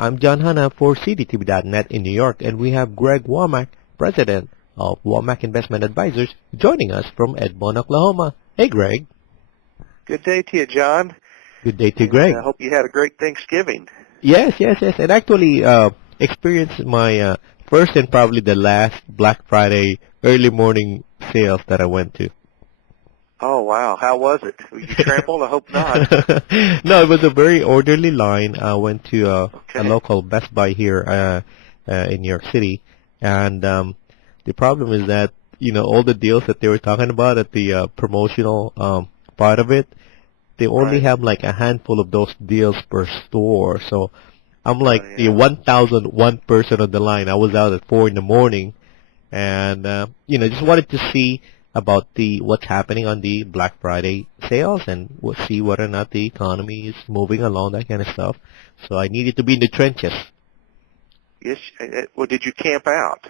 I'm John Hanna for CDTV.net in New York, and we have Greg Womack, President of Womack Investment Advisors, joining us from Edmond, Oklahoma. Hey, Greg. Good day to you, John. Good day to you, And Greg. I hope you had a great Thanksgiving. Yes. And actually experienced my first and probably the last Black Friday early morning sales that I went to. Oh, wow. How was it? Were you trampled? I hope not. No, it was a very orderly line. I went to a Okay. local Best Buy here in New York City, and the problem is that all the deals that they were talking about at the promotional part of it, they only Right. have like a handful of those deals per store. So I'm Oh, like the yeah. 1,001 person on the line. I was out at 4 in the morning, and just wanted to see about the what's happening on the Black Friday sales, and we'll see whether or not the economy is moving along, that kind of stuff. So I needed to be in the trenches. Yes. Well, did you camp out?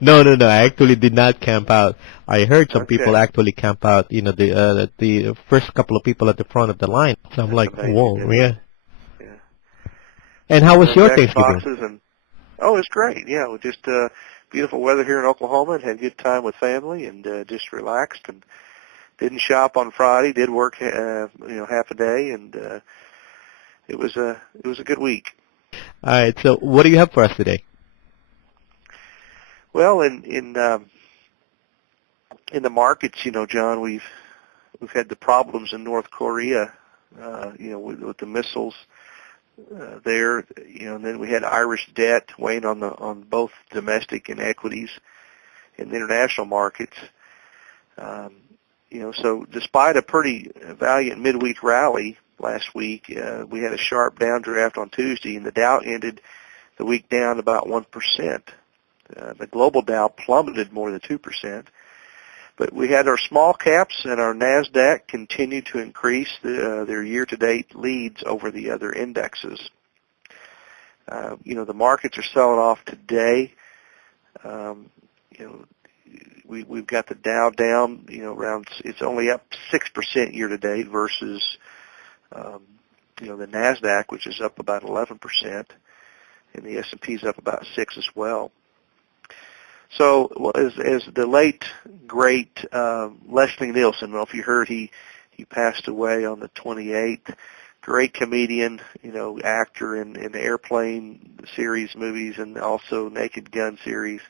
No. I actually did not camp out. I heard some people Okay. actually camp out. The first couple of people at the front of the line. So I'm That's like, amazing, whoa, isn't it? yeah. Yeah. And how Just was your unpacked Thanksgiving? boxes and, oh, it's great. Yeah, it was just beautiful weather here in Oklahoma and had a good time with family and just relaxed and didn't shop on Friday, did work, half a day, and it was a good week. All right. So what do you have for us today? Well, in the markets, John, we've had the problems in North Korea, with the missiles there, and then we had Irish debt weighing on both domestic and equities in the international markets. So despite a pretty valiant midweek rally last week, we had a sharp downdraft on Tuesday, and the Dow ended the week down about 1%. The global Dow plummeted more than 2%. But we had our small caps and our NASDAQ continue to increase their year-to-date leads over the other indexes. The markets are selling off today. We've got the Dow down, it's only up 6% year-to-date versus, the NASDAQ, which is up about 11%, and the S&P is up about 6 as well. So as the late, great Leslie Nielsen, I don't know if you heard, he passed away on the 28th. Great comedian, actor in the Airplane series movies and also Naked Gun series.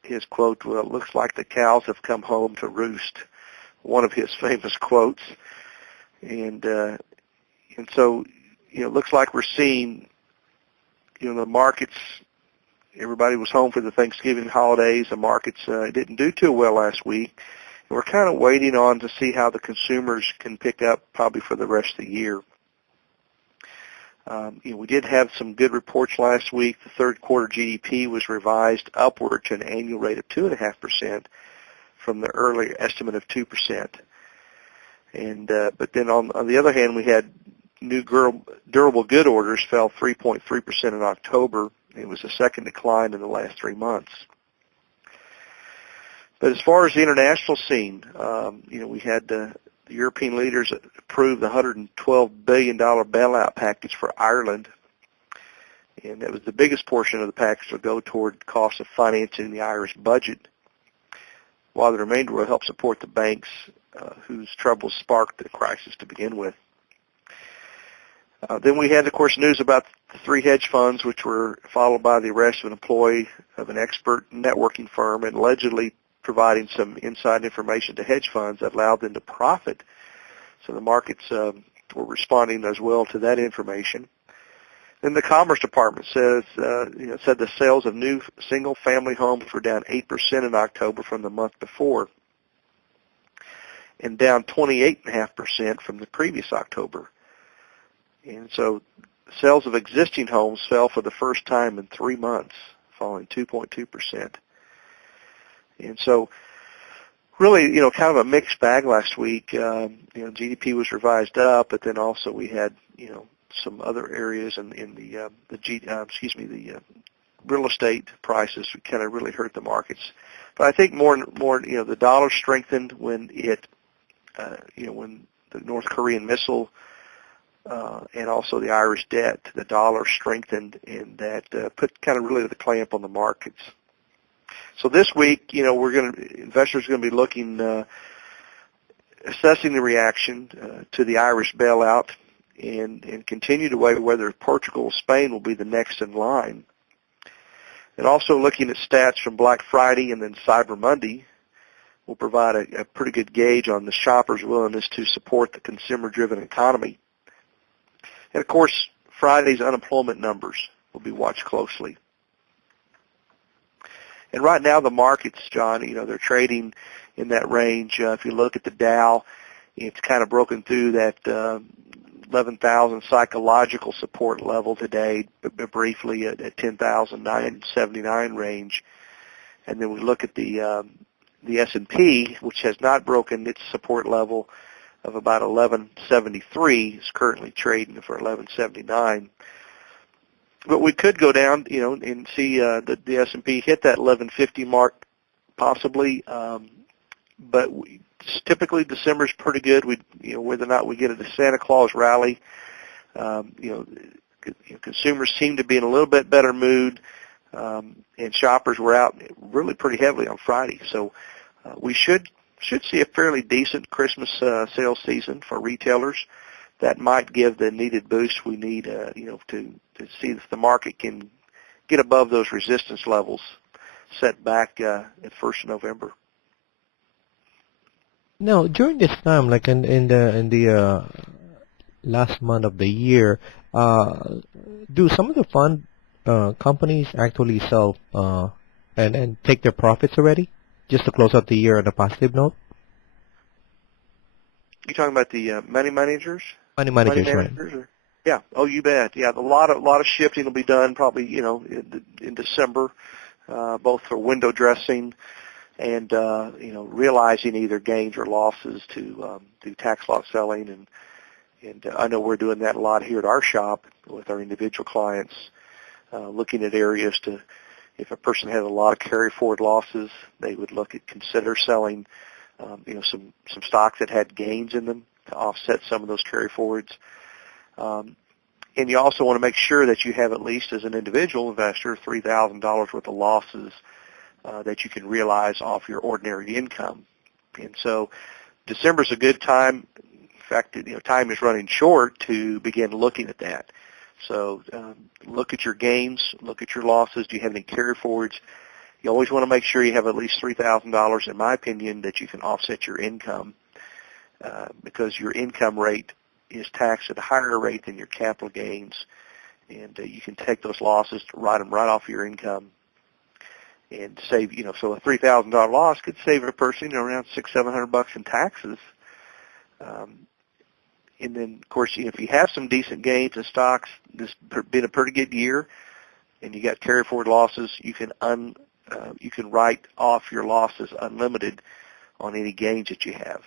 His quote, "Well, it looks like the cows have come home to roost," one of his famous quotes. And so, it looks like we're seeing, the markets. Everybody was home for the Thanksgiving holidays. The markets didn't do too well last week. And we're kind of waiting on to see how the consumers can pick up probably for the rest of the year. We did have some good reports last week. The third quarter GDP was revised upward to an annual rate of 2.5% from the earlier estimate of 2%. And but then on the other hand, we had new durable good orders fell 3.3% in October. It was the second decline in the last 3 months. But as far as the international scene, we had the European leaders approve the $112 billion bailout package for Ireland, and that was the biggest portion of the package will go toward cost of financing the Irish budget, while the remainder will help support the banks whose troubles sparked the crisis to begin with. Then we had, of course, news about the 3 hedge funds, which were followed by the arrest of an employee of an expert networking firm and allegedly providing some inside information to hedge funds that allowed them to profit. So the markets were responding as well to that information. Then the Commerce Department said the sales of new single-family homes were down 8% in October from the month before, and down 28.5% from the previous October. And so sales of existing homes fell for the first time in 3 months, falling 2.2%. And so really, kind of a mixed bag last week. GDP was revised up, but then also we had, some other areas in the real estate prices kind of really hurt the markets. But I think more, the dollar strengthened when when the North Korean missile and also the Irish debt. The dollar strengthened, and that put kind of really the clamp on the markets. So this week, investors are going to be looking, assessing the reaction to the Irish bailout, and continue to weigh whether Portugal or Spain will be the next in line. And also looking at stats from Black Friday and then Cyber Monday will provide a pretty good gauge on the shopper's willingness to support the consumer-driven economy. And of course, Friday's unemployment numbers will be watched closely. And right now the markets, John, they're trading in that range. If you look at the Dow, it's kind of broken through that 11,000 psychological support level today, briefly at 10,979 range. And then we look at the S&P, which has not broken its support level of about 1173, is currently trading for 1179. But we could go down, and see the S&P hit that 1150 mark possibly. But typically December is pretty good. Whether or not we get a Santa Claus rally, consumers seem to be in a little bit better mood, and shoppers were out really pretty heavily on Friday. So we should see a fairly decent Christmas sales season for retailers. That might give the needed boost we need, to see if the market can get above those resistance levels set back at 1st of November. Now, during this time, like in the last month of the year, do some of the fund companies actually sell and take their profits already, just to close out the year on a positive note? You talking about the money managers? Money managers, right? Or, yeah. Oh, you bet. Yeah, a lot of shifting will be done probably in December, both for window dressing and realizing either gains or losses to do tax loss selling, and I know we're doing that a lot here at our shop with our individual clients, looking at areas to, if a person has a lot of carry forward losses, they would consider selling some stocks that had gains in them to offset some of those carry forwards. And you also want to make sure that you have, at least as an individual investor, $3,000 worth of losses that you can realize off your ordinary income. And so December's a good time. In fact, time is running short to begin looking at that. So look at your gains, look at your losses. Do you have any carry forwards? You always want to make sure you have at least $3,000, in my opinion, that you can offset your income, because your income rate is taxed at a higher rate than your capital gains, and you can take those losses to write them right off your income and save. So a $3,000 loss could save a person around $600-700 in taxes. And then, of course, if you have some decent gains in stocks, this has been a pretty good year, and you got carry forward losses, you can write off your losses unlimited on any gains that you have.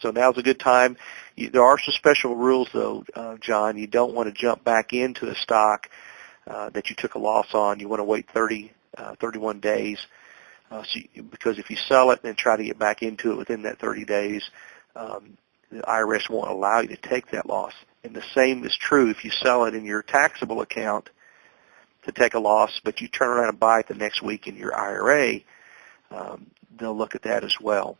So now's a good time. There are some special rules, though, John. You don't want to jump back into a stock that you took a loss on. You want to wait 31 days, because if you sell it and try to get back into it within that 30 days, the IRS won't allow you to take that loss. And the same is true if you sell it in your taxable account to take a loss, but you turn around and buy it the next week in your IRA, they'll look at that as well.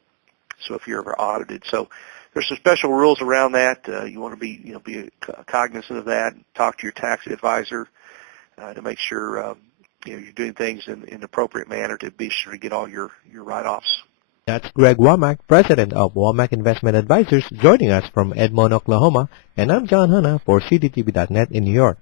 So if you're ever audited, so there's some special rules around that. You want to be cognizant of that. Talk to your tax advisor to make sure you're doing things in an appropriate manner to be sure to get all your write-offs. That's Greg Womack, president of Womack Investment Advisors, joining us from Edmond, Oklahoma, and I'm John Hanna for CDTV.net in New York.